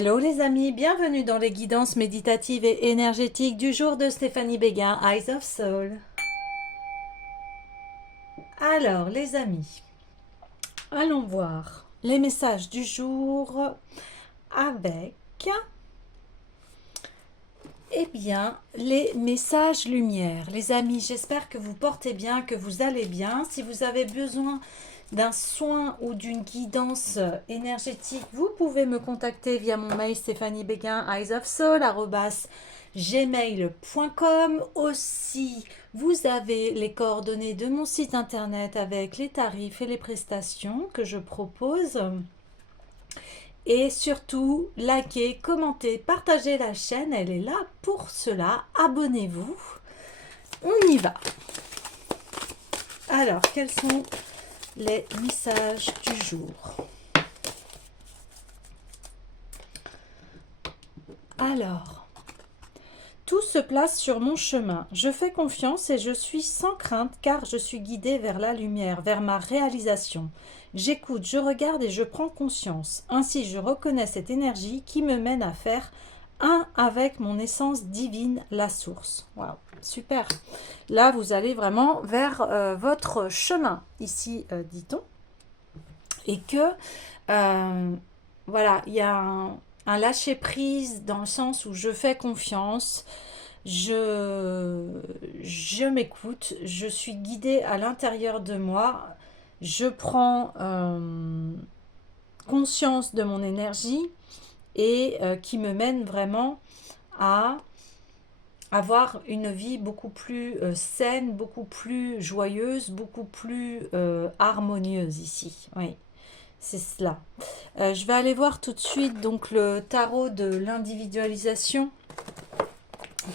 Hello les amis, bienvenue dans les guidances méditatives et énergétiques du jour de Stéphanie Béguin, Eyes of Soul. Alors les amis, allons voir les messages du jour avec, les messages lumière. Les amis, j'espère que vous portez bien, que vous allez bien. Si vous avez besoin d'un soin ou d'une guidance énergétique, vous pouvez me contacter via mon mail stéphaniebeguin@gmail.com. Aussi, vous avez les coordonnées de mon site internet avec les tarifs et les prestations que je propose. Et surtout, likez, commentez, partagez la chaîne, elle est là pour cela. Abonnez-vous. On y va. Alors, quels sont les messages du jour? Alors, tout se place sur mon chemin. Je fais confiance et je suis sans crainte car je suis guidée vers la lumière, vers ma réalisation. J'écoute, je regarde et je prends conscience. Ainsi, je reconnais cette énergie qui me mène à faire un avec mon essence divine, la source. Waouh, super. Là, vous allez vraiment vers votre chemin, ici, dit-on. Et que, voilà, il y a un lâcher-prise dans le sens où je fais confiance, je m'écoute, je suis guidée à l'intérieur de moi, je prends conscience de mon énergie et qui me mène vraiment à avoir une vie beaucoup plus saine, beaucoup plus joyeuse, beaucoup plus harmonieuse ici. Oui, c'est cela. Je vais aller voir tout de suite donc le tarot de l'individualisation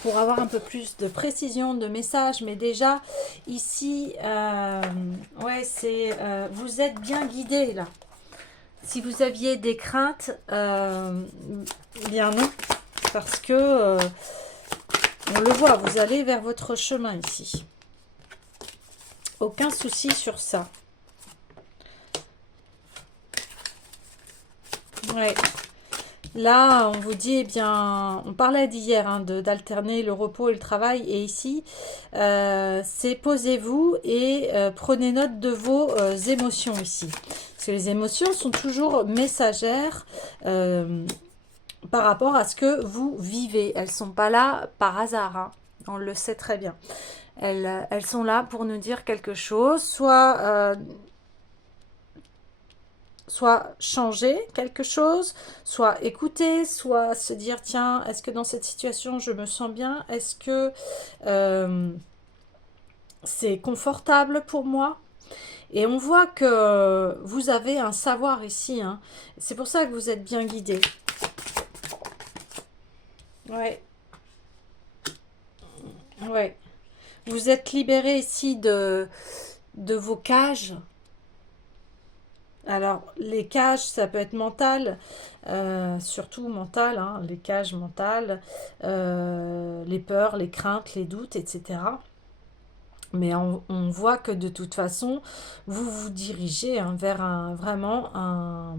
pour avoir un peu plus de précision de message. Mais déjà ici, ouais, c'est vous êtes bien guidé là. Si vous aviez des craintes, bien non, parce que on le voit, vous allez vers votre chemin ici. Aucun souci sur ça. Ouais. Là, on vous dit, eh bien, on parlait d'hier d'alterner le repos et le travail. Et ici, c'est posez-vous et prenez note de vos émotions ici. Parce que les émotions sont toujours messagères par rapport à ce que vous vivez. Elles ne sont pas là par hasard, hein. On le sait très bien. Elles sont là pour nous dire quelque chose, soit changer quelque chose, soit écouter, soit se dire tiens, est-ce que dans cette situation je me sens bien? Est-ce que c'est confortable pour moi? Et on voit que vous avez un savoir ici, hein. C'est pour ça que vous êtes bien guidé. Ouais, ouais. Vous êtes libéré ici de vos cages. Alors, les cages, ça peut être mental, surtout mental, hein, les cages mentales, les peurs, les craintes, les doutes, etc. Mais on voit que de toute façon, vous vous dirigez hein, vers vraiment un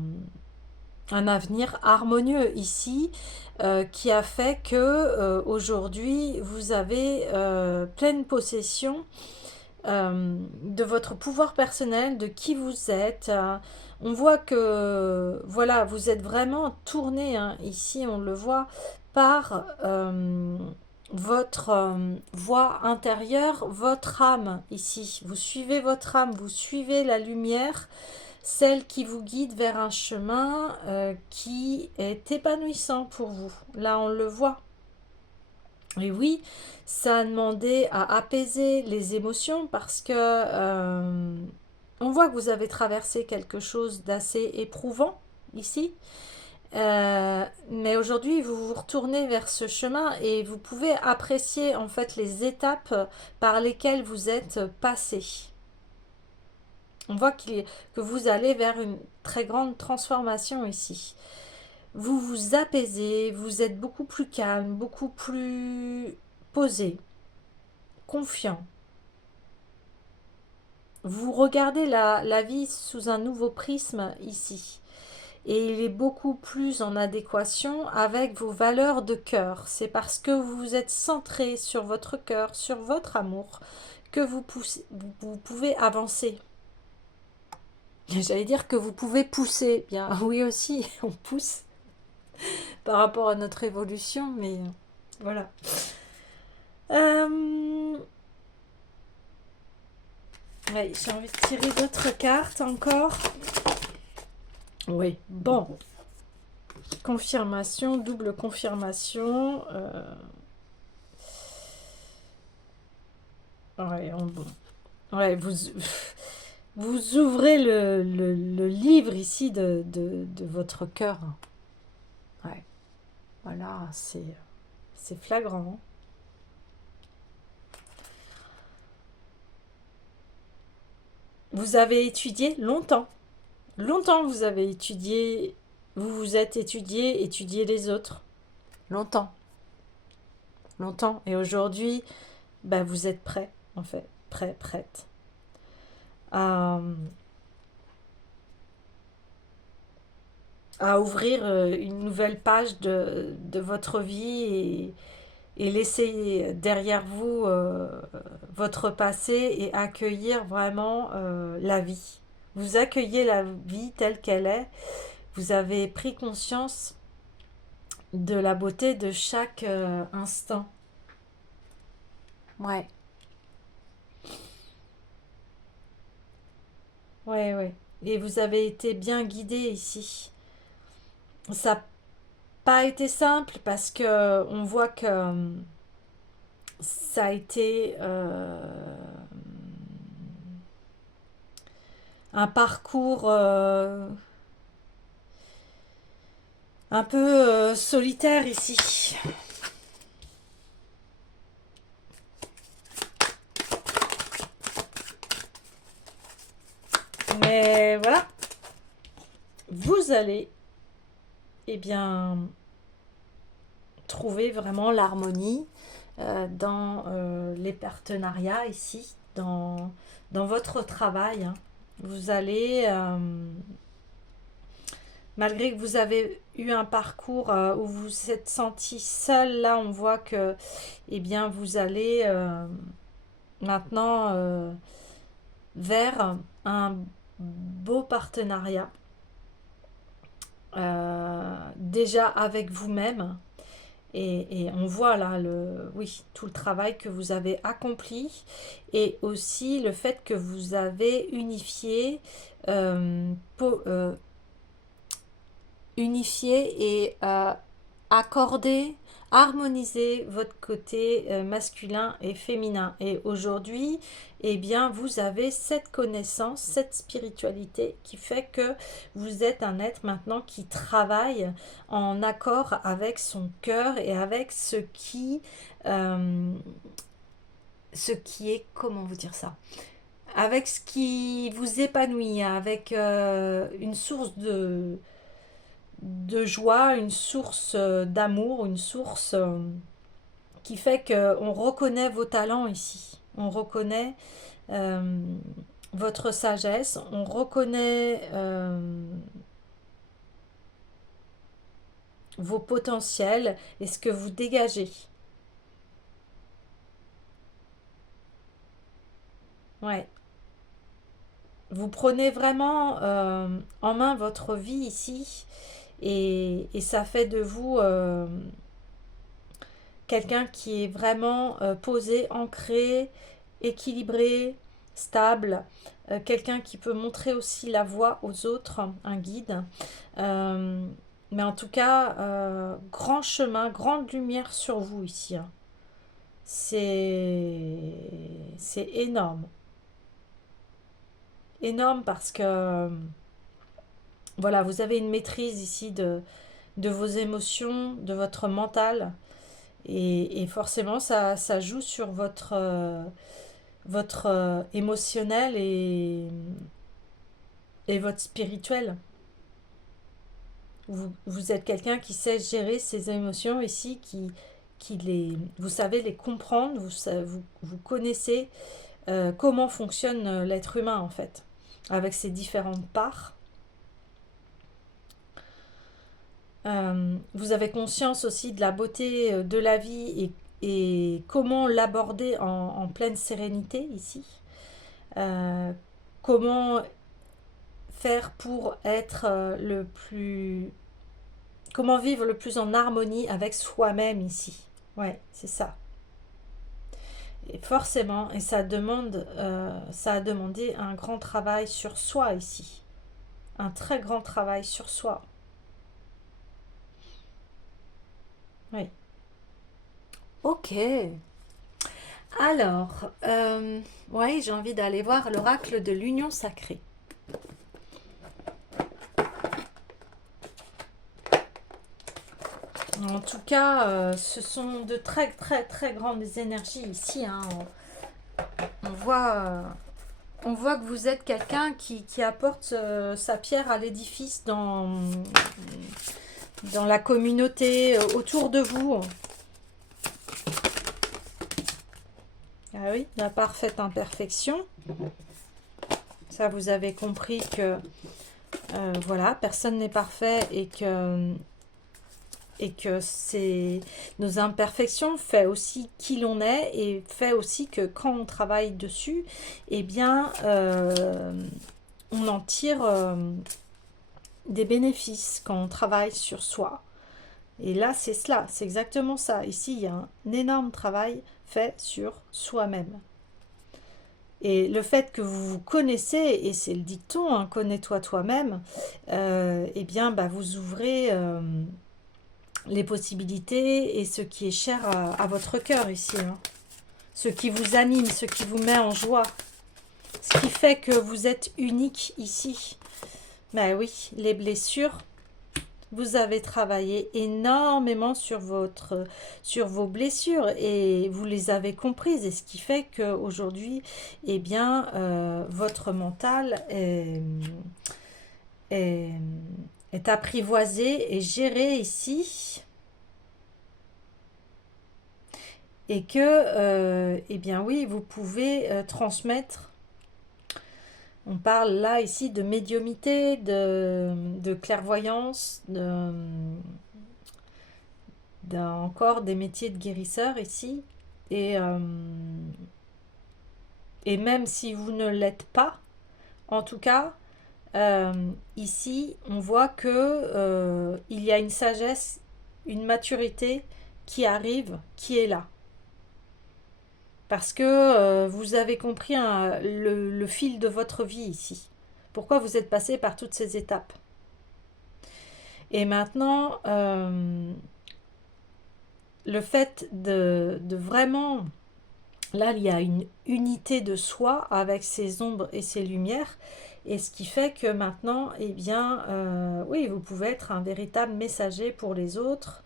avenir harmonieux ici, qui a fait que aujourd'hui, vous avez pleine possession de votre pouvoir personnel, de qui vous êtes. On voit que voilà, vous êtes vraiment tourné, hein, ici, on le voit, par votre voix intérieure, votre âme ici. Vous suivez votre âme, vous suivez la lumière, celle qui vous guide vers un chemin qui est épanouissant pour vous. Là, on le voit. Et oui, ça a demandé à apaiser les émotions parce que on voit que vous avez traversé quelque chose d'assez éprouvant ici. Mais aujourd'hui, vous vous retournez vers ce chemin et vous pouvez apprécier en fait les étapes par lesquelles vous êtes passé. On voit que vous allez vers une très grande transformation ici. Vous vous apaisez, vous êtes beaucoup plus calme, beaucoup plus posé, confiant. Vous regardez la vie sous un nouveau prisme ici. et il est beaucoup plus en adéquation avec vos valeurs de cœur. C'est parce que vous êtes centré sur votre cœur, sur votre amour, que vous pouvez avancer. J'allais dire que vous pouvez pousser. Bien, oui aussi, on pousse par rapport à notre évolution, mais voilà. Ouais, j'ai envie de tirer d'autres cartes encore. Oui, bon. Confirmation, double confirmation. Ouais, ouais, vous ouvrez le livre ici de votre cœur. Ouais, voilà, c'est flagrant. Vous avez étudié longtemps. Longtemps vous avez étudié, vous vous êtes étudié les autres. Longtemps, longtemps. Et aujourd'hui, bah, vous êtes prêt, en fait. Prête. À, à ouvrir une nouvelle page de votre vie et laisser derrière vous votre passé et accueillir vraiment la vie. Vous accueillez la vie telle qu'elle est. Vous avez pris conscience de la beauté de chaque instant. Ouais, ouais. Et vous avez été bien guidé ici. Ça n'a pas été simple parce que on voit que ça a été un parcours un peu solitaire ici. Mais voilà, vous allez, eh bien, trouver vraiment l'harmonie dans les partenariats ici, dans votre travail. Hein. Vous allez, malgré que vous avez eu un parcours où vous vous êtes senti seul, là on voit que, eh bien, vous allez maintenant vers un beau partenariat, déjà avec vous-même. Et on voit là oui, tout le travail que vous avez accompli et aussi le fait que vous avez unifié et accordé, harmonisé votre côté masculin et féminin. Et aujourd'hui, eh bien, vous avez cette connaissance, cette spiritualité qui fait que vous êtes un être maintenant qui travaille en accord avec son cœur et avec ce qui est, comment vous dire ça, avec ce qui vous épanouit, avec une source de joie, une source d'amour, une source qui fait qu'on reconnaît vos talents ici. On reconnaît euh, votre sagesse, on reconnaît vos potentiels et ce que vous dégagez. Ouais. Vous prenez vraiment en main votre vie ici et ça fait de vous quelqu'un qui est vraiment posé, ancré, équilibré, stable, quelqu'un qui peut montrer aussi la voie aux autres, un guide. Euh, mais en tout cas, grand chemin, grande lumière sur vous ici. Hein. C'est énorme. Énorme parce que voilà, vous avez une maîtrise ici de vos émotions, de votre mental. Et forcément, ça joue sur votre émotionnel et votre spirituel. Vous êtes quelqu'un qui sait gérer ses émotions ici, vous savez les comprendre, vous connaissez comment fonctionne l'être humain en fait, avec ses différentes parts. Vous avez conscience aussi de la beauté de la vie et comment l'aborder en pleine sérénité ici. Euh, comment faire pour être le plus... Comment vivre le plus en harmonie avec soi-même ici. Ouais, c'est ça. Et forcément, et ça a demandé un grand travail sur soi ici. Un très grand travail sur soi. Oui. Ok. Alors, ouais, j'ai envie d'aller voir l'oracle de l'union sacrée. En tout cas, ce sont de très très très grandes énergies ici, hein. On voit, on voit que vous êtes quelqu'un qui apporte sa pierre à l'édifice dans la communauté, autour de vous. Ah oui, la parfaite imperfection. Ça, vous avez compris que voilà, personne n'est parfait et que c'est nos imperfections fait aussi qui l'on est et fait aussi que quand on travaille dessus, eh bien, on en tire des bénéfices quand on travaille sur soi. Et là, c'est cela, c'est exactement ça. Ici, il y a un énorme travail fait sur soi-même. Et le fait que vous vous connaissez, et c'est le dicton, hein, connais-toi toi-même, eh bien, bah, vous ouvrez les possibilités et ce qui est cher à votre cœur ici, hein. Ce qui vous anime, ce qui vous met en joie, ce qui fait que vous êtes unique ici. Ben oui, les blessures, vous avez travaillé énormément sur vos blessures et vous les avez comprises. Et ce qui fait qu'aujourd'hui, eh bien, votre mental est, est apprivoisé et géré ici. Et que, eh bien oui, vous pouvez transmettre. On parle là ici de médiumité, de clairvoyance, encore des métiers de guérisseur ici. Et, et même si vous ne l'êtes pas, en tout cas, ici, on voit que il y a une sagesse, une maturité qui arrive, qui est là. Parce que vous avez compris le fil de votre vie ici. Pourquoi vous êtes passé par toutes ces étapes. Et maintenant, le fait de vraiment... Là, il y a une unité de soi avec ses ombres et ses lumières. Et ce qui fait que maintenant, eh bien, oui, vous pouvez être un véritable messager pour les autres.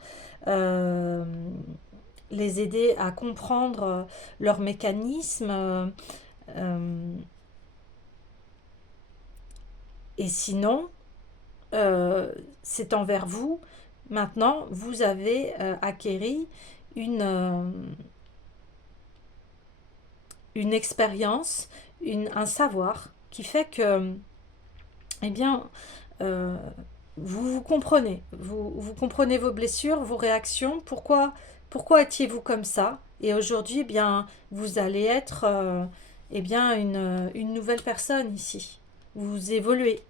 Les aider à comprendre leurs mécanismes. Et sinon, c'est envers vous. Maintenant, vous avez acquéri une expérience, un savoir qui fait que, eh bien, vous vous comprenez. Vous comprenez vos blessures, vos réactions. Pourquoi étiez-vous comme ça? Et aujourd'hui, eh bien, vous allez être eh bien, une nouvelle personne ici. Vous évoluez.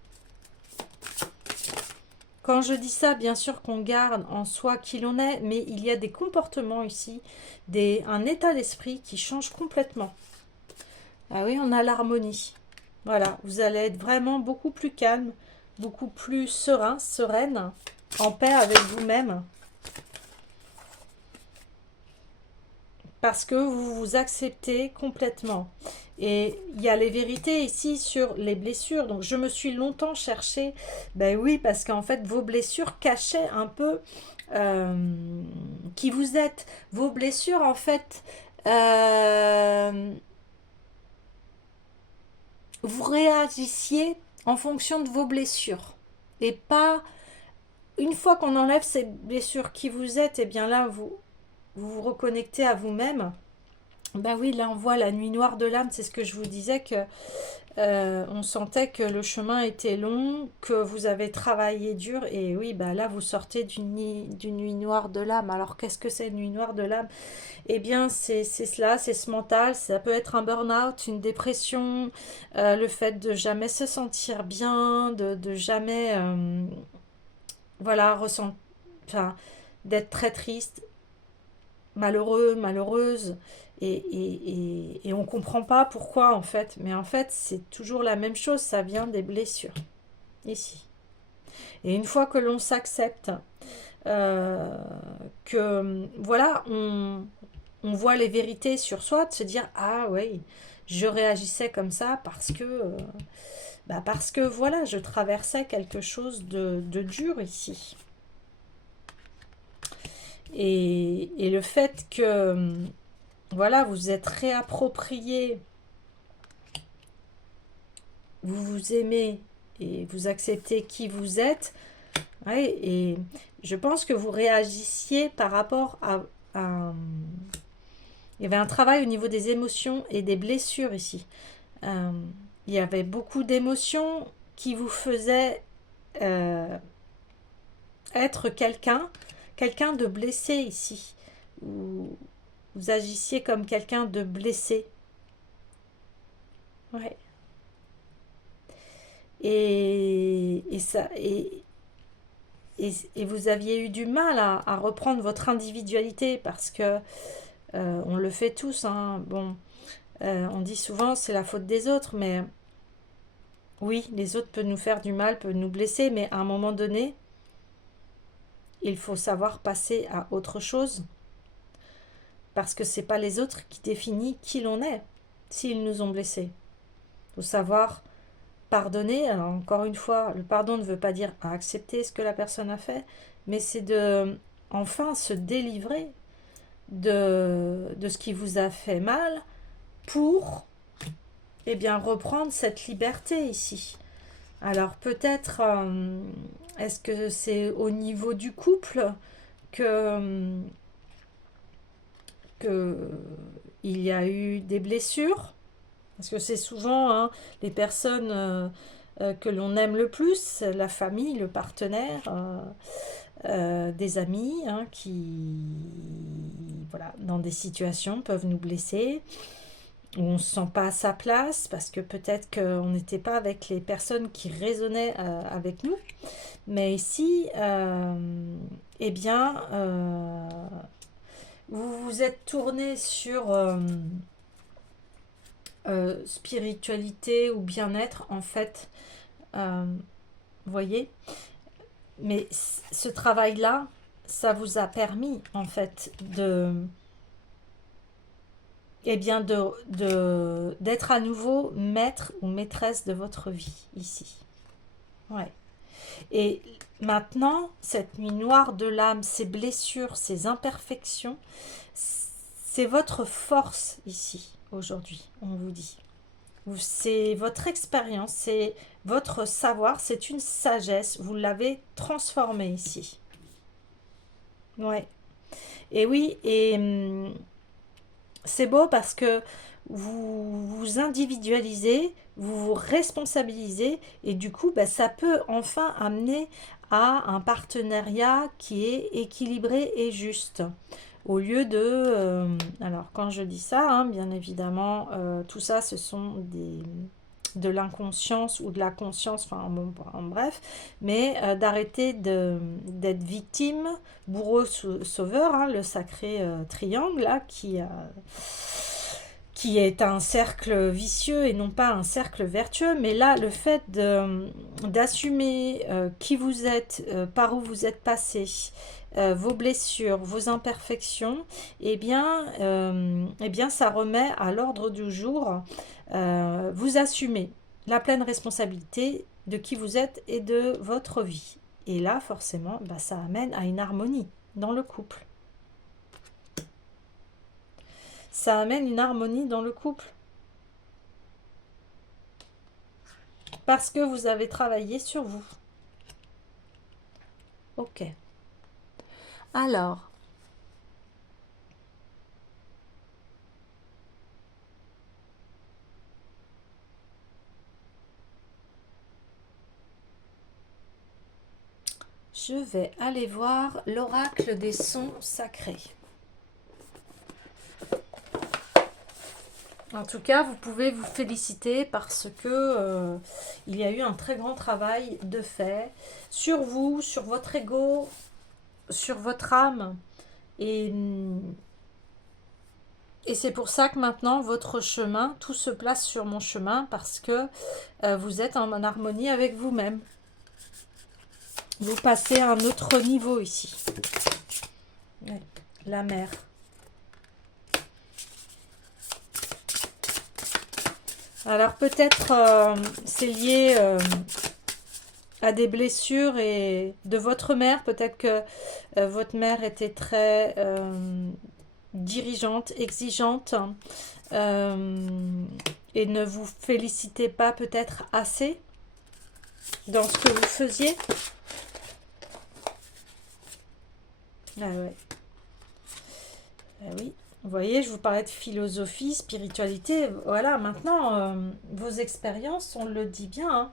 Quand je dis ça, bien sûr qu'on garde en soi qui l'on est, mais il y a des comportements ici, un état d'esprit qui change complètement. Ah oui, on a l'harmonie. Voilà, vous allez être vraiment beaucoup plus calme, beaucoup plus serein, sereine, en paix avec vous-même. Parce que vous vous acceptez complètement. Et il y a les vérités ici sur les blessures. Donc je me suis longtemps cherché. Ben oui, parce qu'en fait, vos blessures cachaient un peu qui vous êtes. Vos blessures, en fait, vous réagissiez en fonction de vos blessures. Et pas, une fois qu'on enlève ces blessures qui vous êtes, et bien là, vous reconnectez à vous-même. Ben oui, là on voit la nuit noire de l'âme, c'est ce que je vous disais que On sentait que le chemin était long, que vous avez travaillé dur, et oui, bah là, vous sortez d'une nuit noire de l'âme. Alors, qu'est-ce que c'est une nuit noire de l'âme? Eh bien, c'est cela, c'est ce mental. Ça peut être un burn-out, une dépression, le fait de jamais se sentir bien, de jamais, voilà, enfin, d'être très triste, malheureux, malheureuse, et on comprend pas pourquoi en fait. Mais en fait, c'est toujours la même chose, ça vient des blessures, ici. Et une fois que l'on s'accepte, euh, que voilà, on voit les vérités sur soi, de se dire ah oui, je réagissais comme ça parce que voilà, je traversais quelque chose de dur ici. Et le fait que voilà, vous êtes réapproprié, vous vous aimez et vous acceptez qui vous êtes, ouais, et je pense que vous réagissiez par rapport à il y avait un travail au niveau des émotions et des blessures ici. Euh, il y avait beaucoup d'émotions qui vous faisaient euh, être quelqu'un de blessé ici. Vous agissiez comme quelqu'un de blessé. Ouais. Et vous aviez eu du mal à reprendre votre individualité parce que on le fait tous. Hein. Bon, on dit souvent c'est la faute des autres, mais oui, les autres peuvent nous faire du mal, peuvent nous blesser, mais à un moment donné, il faut savoir passer à autre chose parce que c'est pas les autres qui définissent qui l'on est s'ils nous ont blessés. Il faut savoir pardonner. Alors encore une fois, le pardon ne veut pas dire accepter ce que la personne a fait, mais c'est de enfin se délivrer de ce qui vous a fait mal pour eh bien, reprendre cette liberté ici. Alors peut-être, est-ce que c'est au niveau du couple que, que il y a eu des blessures? Parce que c'est souvent hein, les personnes que l'on aime le plus, la famille, le partenaire, des amis hein, qui, voilà, dans des situations peuvent nous blesser, où on ne se sent pas à sa place, parce que peut-être qu'on n'était pas avec les personnes qui résonnaient avec nous. Mais ici, eh bien, vous vous êtes tourné sur spiritualité ou bien-être, en fait, vous voyez. Mais ce travail-là, ça vous a permis, en fait, eh bien, d'être à nouveau maître ou maîtresse de votre vie, ici. Ouais. Et maintenant, cette nuit noire de l'âme, ces blessures, ces imperfections, c'est votre force ici, aujourd'hui, on vous dit. C'est votre expérience, c'est votre savoir, c'est une sagesse, vous l'avez transformée ici. Ouais. Et oui, et c'est beau parce que vous vous individualisez, vous vous responsabilisez et du coup, bah, ça peut enfin amener à un partenariat qui est équilibré et juste. Au lieu de... alors quand je dis ça, hein, bien évidemment, tout ça, ce sont de l'inconscience ou de la conscience, enfin bon, en bref, mais d'arrêter d'être victime, bourreau sauveur, hein, le sacré triangle là, qui est un cercle vicieux et non pas un cercle vertueux. Mais là, le fait d'assumer qui vous êtes, par où vous êtes passé, vos blessures, vos imperfections, eh bien, ça remet à l'ordre du jour. Vous assumez la pleine responsabilité de qui vous êtes et de votre vie. Et là, forcément, bah, ça amène à une harmonie dans le couple. Ça amène une harmonie dans le couple. Parce que vous avez travaillé sur vous. Ok. Alors, je vais aller voir l'oracle des sons sacrés. En tout cas, vous pouvez vous féliciter parce que il y a eu un très grand travail de fait sur vous, sur votre ego, sur votre âme. Et, et c'est pour ça que maintenant, votre chemin, tout se place sur mon chemin parce que vous êtes en harmonie avec vous-même. Vous passez à un autre niveau ici. Ouais, la mer. Alors peut-être c'est lié à des blessures et de votre mère. Peut-être que votre mère était très dirigeante, exigeante et ne vous félicitait pas peut-être assez dans ce que vous faisiez. Ah ouais. Ah oui. Vous voyez, je vous parlais de philosophie, spiritualité. Voilà, maintenant, vos expériences, on le dit bien, hein.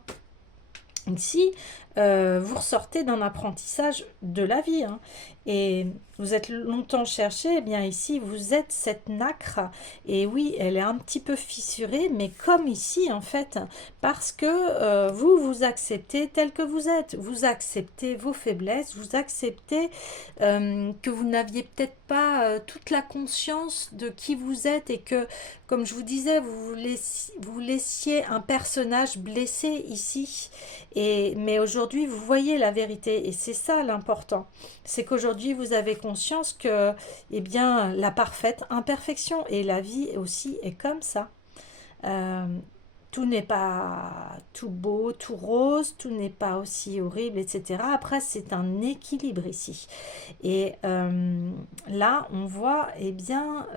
Ici, vous ressortez d'un apprentissage de la vie, hein, et vous êtes longtemps cherché, eh bien ici, vous êtes cette nacre, et oui, elle est un petit peu fissurée, mais comme ici, en fait, parce que vous vous acceptez tel que vous acceptez vos faiblesses, vous acceptez que vous n'aviez peut-être pas toute la conscience de qui vous êtes, et que, comme je vous disais, vous laissiez un personnage blessé ici. Mais aujourd'hui, vous voyez la vérité, et c'est ça l'important. C'est qu'aujourd'hui, vous avez conscience que, eh bien, la parfaite imperfection, et la vie aussi est comme ça. Euh, tout n'est pas tout beau, tout rose, tout n'est pas aussi horrible, etc. Après, c'est un équilibre ici. Et là, on voit eh bien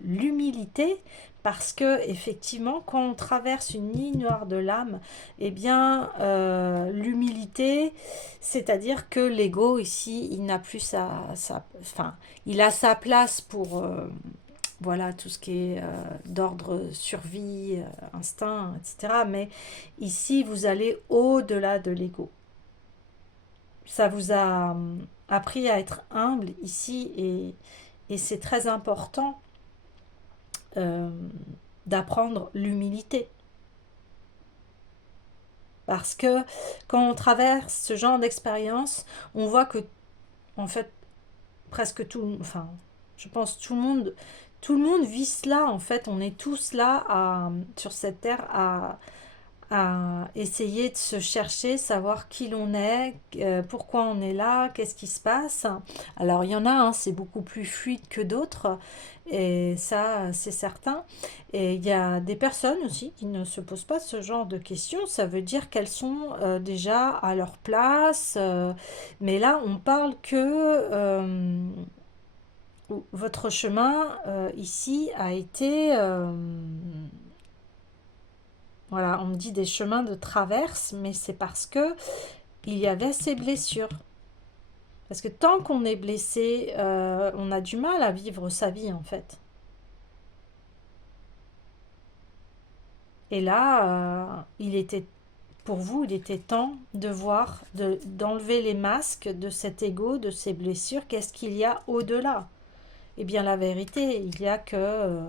l'humilité, parce que effectivement, quand on traverse une ligne noire de l'âme, eh bien l'humilité, c'est-à-dire que l'ego ici, il n'a plus enfin, il a sa place pour voilà, tout ce qui est d'ordre survie, instinct, etc. Mais ici, vous allez au-delà de l'ego. Ça vous a appris à être humble ici, et c'est très important euh, d'apprendre l'humilité. Parce que quand on traverse ce genre d'expérience, on voit que, en fait, presque tout, enfin, je pense tout le monde vit cela, en fait. On est tous là sur cette terre à essayer de se chercher, savoir qui l'on est, pourquoi on est là, qu'est-ce qui se passe. Alors il y en a, hein, c'est beaucoup plus fluide que d'autres, et ça c'est certain. Et il y a des personnes aussi qui ne se posent pas ce genre de questions, ça veut dire qu'elles sont déjà à leur place, mais là on parle que votre chemin ici a été... voilà, on me dit des chemins de traverse, mais c'est parce que il y avait ces blessures. Parce que tant qu'on est blessé, on a du mal à vivre sa vie en fait. Et là, pour vous, il était temps de voir, d'enlever les masques de cet ego, de ces blessures. Qu'est-ce qu'il y a au-delà? Eh bien, la vérité, il y a que,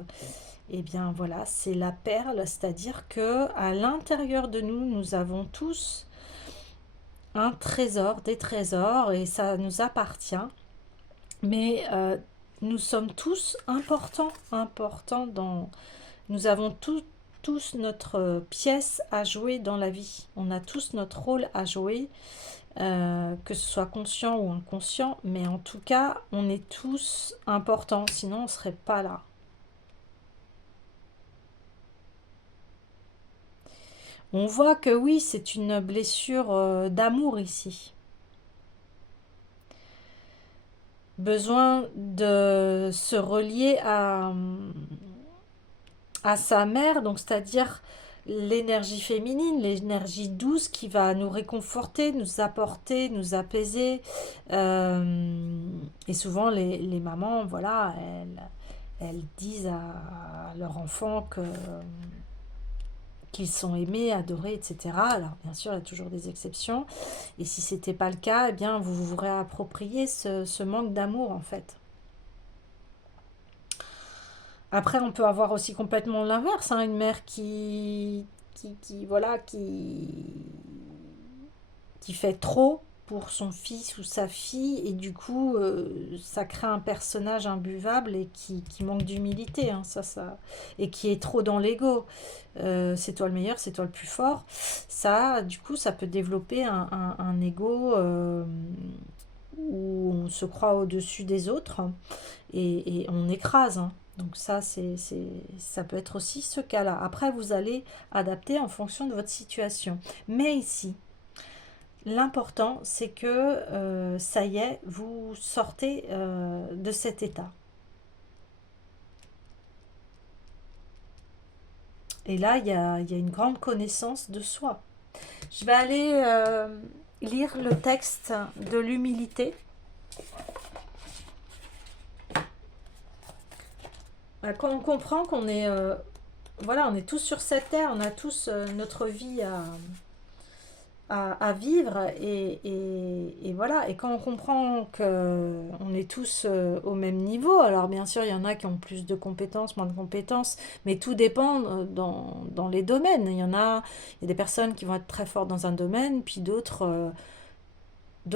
eh bien, voilà, c'est la perle, c'est-à-dire que à l'intérieur de nous, nous avons tous un trésor, des trésors, et ça nous appartient. Mais nous sommes tous importants dans... Nous avons tous notre pièce à jouer dans la vie. On a tous notre rôle à jouer, que ce soit conscient ou inconscient, mais en tout cas, on est tous importants, sinon on ne serait pas là. On voit que oui, c'est une blessure d'amour ici. Besoin de se relier à sa mère, donc c'est-à-dire l'énergie féminine, l'énergie douce qui va nous réconforter, nous apporter, nous apaiser. Et souvent les mamans, voilà, elles disent à leur enfant qu'ils sont aimés, adorés, etc. Alors, bien sûr, il y a toujours des exceptions. Et si ce n'était pas le cas, eh bien, vous vous réappropriez ce manque d'amour, en fait. Après, on peut avoir aussi complètement l'inverse, hein, une mère voilà, qui fait trop pour son fils ou sa fille, et du coup, ça crée un personnage imbuvable et qui manque d'humilité, hein, et qui est trop dans l'ego. C'est toi le meilleur, c'est toi le plus fort. Ça, du coup, ça peut développer un ego où on se croit au-dessus des autres et on écrase, hein. Donc ça, ça peut être aussi ce cas-là. Après, vous allez adapter en fonction de votre situation. Mais ici, l'important, c'est que ça y est, vous sortez de cet état. Et là, il y a une grande connaissance de soi. Je vais aller lire le texte de l'humilité. Quand on comprend qu'on est, voilà, on est tous sur cette terre, on a tous notre vie à vivre et voilà. Et quand on comprend que on est tous au même niveau, alors bien sûr, il y en a qui ont plus de compétences, moins de compétences, mais tout dépend dans les domaines. Il y a des personnes qui vont être très fortes dans un domaine, puis d'autres,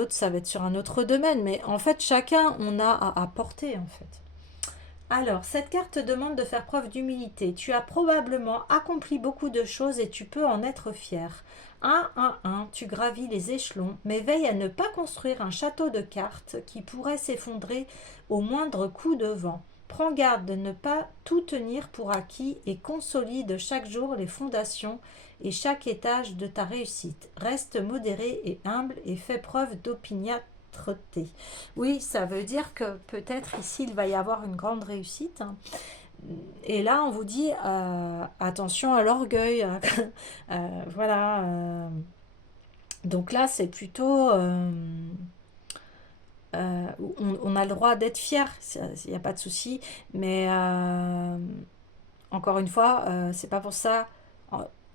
ça va être sur un autre domaine. Mais en fait, chacun, on a à apporter, en fait. Alors, cette carte te demande de faire preuve d'humilité. Tu as probablement accompli beaucoup de choses et tu peux en être fier. Tu gravis les échelons, mais veille à ne pas construire un château de cartes qui pourrait s'effondrer au moindre coup de vent. Prends garde de ne pas tout tenir pour acquis et consolide chaque jour les fondations et chaque étage de ta réussite. Reste modéré et humble et fais preuve d'opiniâtreté. Oui, ça veut dire que peut-être ici il va y avoir une grande réussite, hein. Et là, on vous dit attention à l'orgueil. Voilà. Donc là, c'est plutôt. On a le droit d'être fier, il n'y a pas de souci. Mais encore une fois, c'est pas pour ça.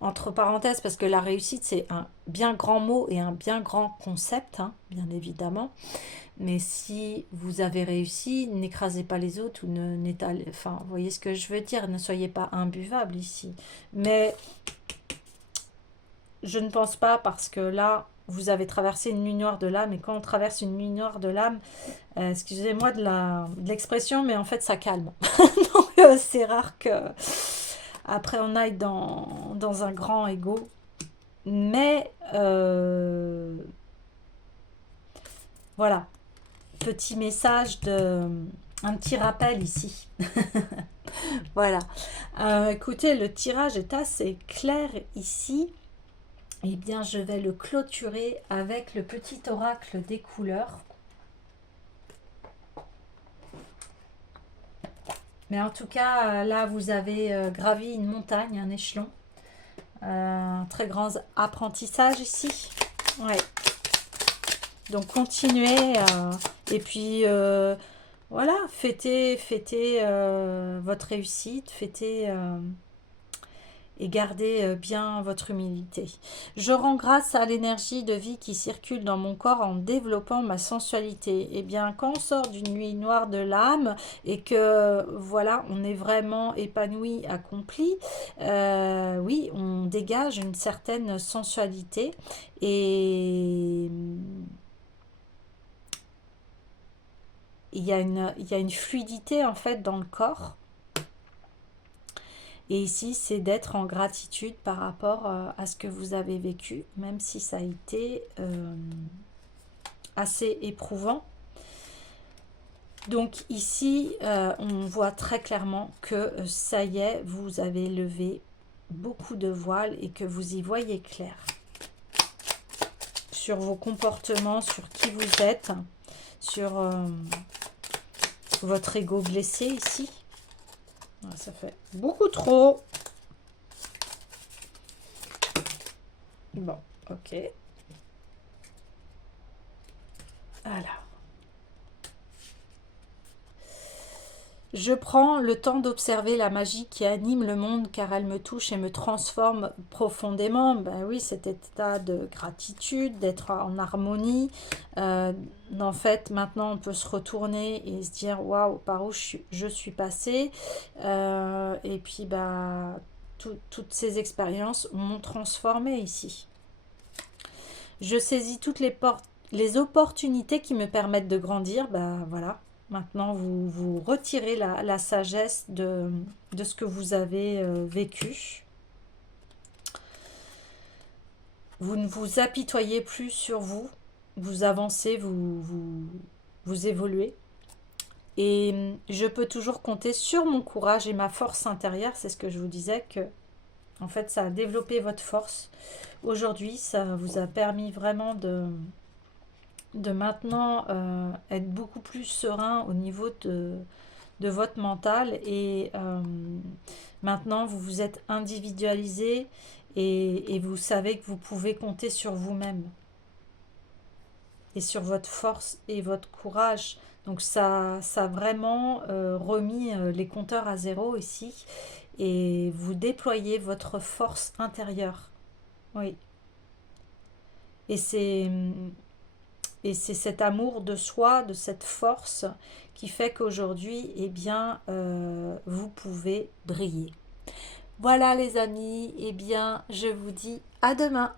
Entre parenthèses, parce que la réussite, c'est un bien grand mot et un bien grand concept, hein, bien évidemment. Mais si vous avez réussi, n'écrasez pas les autres ou n'étalez. Enfin, vous voyez ce que je veux dire, ne soyez pas imbuvable ici. Mais je ne pense pas parce que là, vous avez traversé une nuit noire de l'âme et quand on traverse une nuit noire de l'âme, excusez-moi de l'expression, mais en fait ça calme. Donc c'est rare que après on aille dans un grand ego. Mais voilà, petit message un petit rappel ici. Voilà. Écoutez, le tirage est assez clair ici. Eh bien, je vais le clôturer avec le petit oracle des couleurs. Mais en tout cas, là, vous avez gravi une montagne, un échelon. Un très grand apprentissage ici. Ouais. Donc, continuez. Et puis, voilà, fêtez votre réussite, fêtez et gardez bien votre humilité. Je rends grâce à l'énergie de vie qui circule dans mon corps en développant ma sensualité. Eh bien, quand on sort d'une nuit noire de l'âme et que voilà, on est vraiment épanoui, accompli, oui, on dégage une certaine sensualité et il y a une fluidité en fait dans le corps. Et ici, c'est d'être en gratitude par rapport à ce que vous avez vécu, même si ça a été assez éprouvant. Donc ici, on voit très clairement que ça y est, vous avez levé beaucoup de voiles et que vous y voyez clair. Sur vos comportements, sur qui vous êtes, sur votre ego blessé ici. Ça fait beaucoup trop. Bon, ok. Alors. Je prends le temps d'observer la magie qui anime le monde car elle me touche et me transforme profondément. Ben oui, cet état de gratitude, d'être en harmonie. Euh, en fait, maintenant, on peut se retourner et se dire waouh, par où je suis passée. Et puis, bah, toutes ces expériences m'ont transformée ici. Je saisis toutes les opportunités qui me permettent de grandir. Bah voilà. Maintenant, vous retirez la sagesse de ce que vous avez vécu. Vous ne vous apitoyez plus sur vous. Vous avancez, vous évoluez. Et je peux toujours compter sur mon courage et ma force intérieure. C'est ce que je vous disais que, en fait, ça a développé votre force. Aujourd'hui, ça vous a permis vraiment de maintenant être beaucoup plus serein au niveau de votre mental et maintenant vous vous êtes individualisé et vous savez que vous pouvez compter sur vous-même et sur votre force et votre courage. Donc ça a vraiment remis les compteurs à zéro ici et vous déployez votre force intérieure. Oui. Et c'est cet amour de soi, de cette force qui fait qu'aujourd'hui, eh bien, vous pouvez briller. Voilà les amis, eh bien, je vous dis à demain.